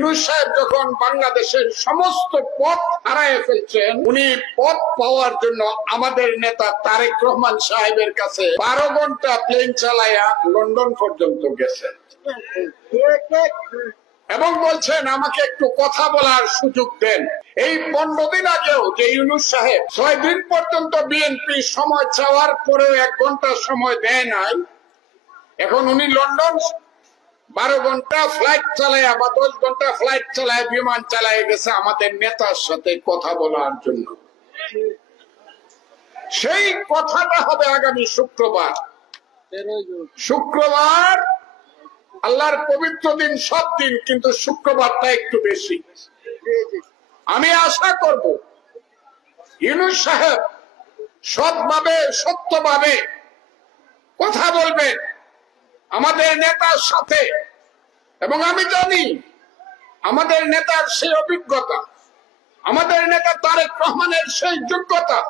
ইউনূস সাহেব যখন বাংলাদেশের সমস্ত পথ হারায় ফেলছেন, উনি পথ পাওয়ার জন্য আমাদের নেতা তারেক রহমান সাহেবের কাছে 12 ঘন্টা প্লেন চালায়া লন্ডন পর্যন্ত গেছেন এবং বলছেন আমাকে একটু কথা বলার সুযোগ দেন। এই 15 দিন আগেও যে ইউনূস সাহেব 6 দিন পর্যন্ত বিএনপি সময় চাওয়ার পরেও 1 ঘন্টা সময় দেয় নাই, এখন উনি লন্ডন 12 ঘন্টা ফ্লাইট চালায় বা 10 ঘন্টা ফ্লাইট চালায়, বিমান চালায় গেছে আমাদের নেতার সাথে কথা বলার জন্য। সেই কথাটা হবে আগামী শুক্রবার। শুক্রবার আল্লাহর পবিত্র দিন, সব দিন, কিন্তু শুক্রবারটা একটু বেশি। আমি আশা করব ইউনূস সাহেব সৎভাবে সত্যভাবে কথা বলবেন আমাদের নেতার সাথে, এবং আমি জানি আমাদের নেতার সেই অভিজ্ঞতা, আমাদের নেতা তারেক রহমানের সেই যোগ্যতা,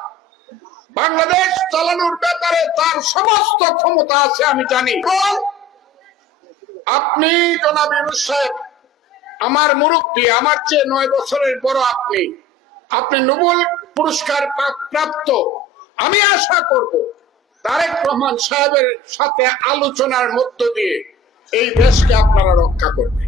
বাংলাদেশ চালানোর ব্যাপারে তার সমস্ত ক্ষমতা আছে আমি জানি। আপনি জনাব ইউনূস সাহেব আমার মুরব্বী, আমার চেয়ে 9 বছরের বড়, আপনি নোবেল পুরস্কার প্রাপ্ত। আমি আশা করব তারেক রহমান সাহেবের সাথে আলোচনার মধ্য দিয়ে এই দেশকে আপনারা রক্ষা করবেন।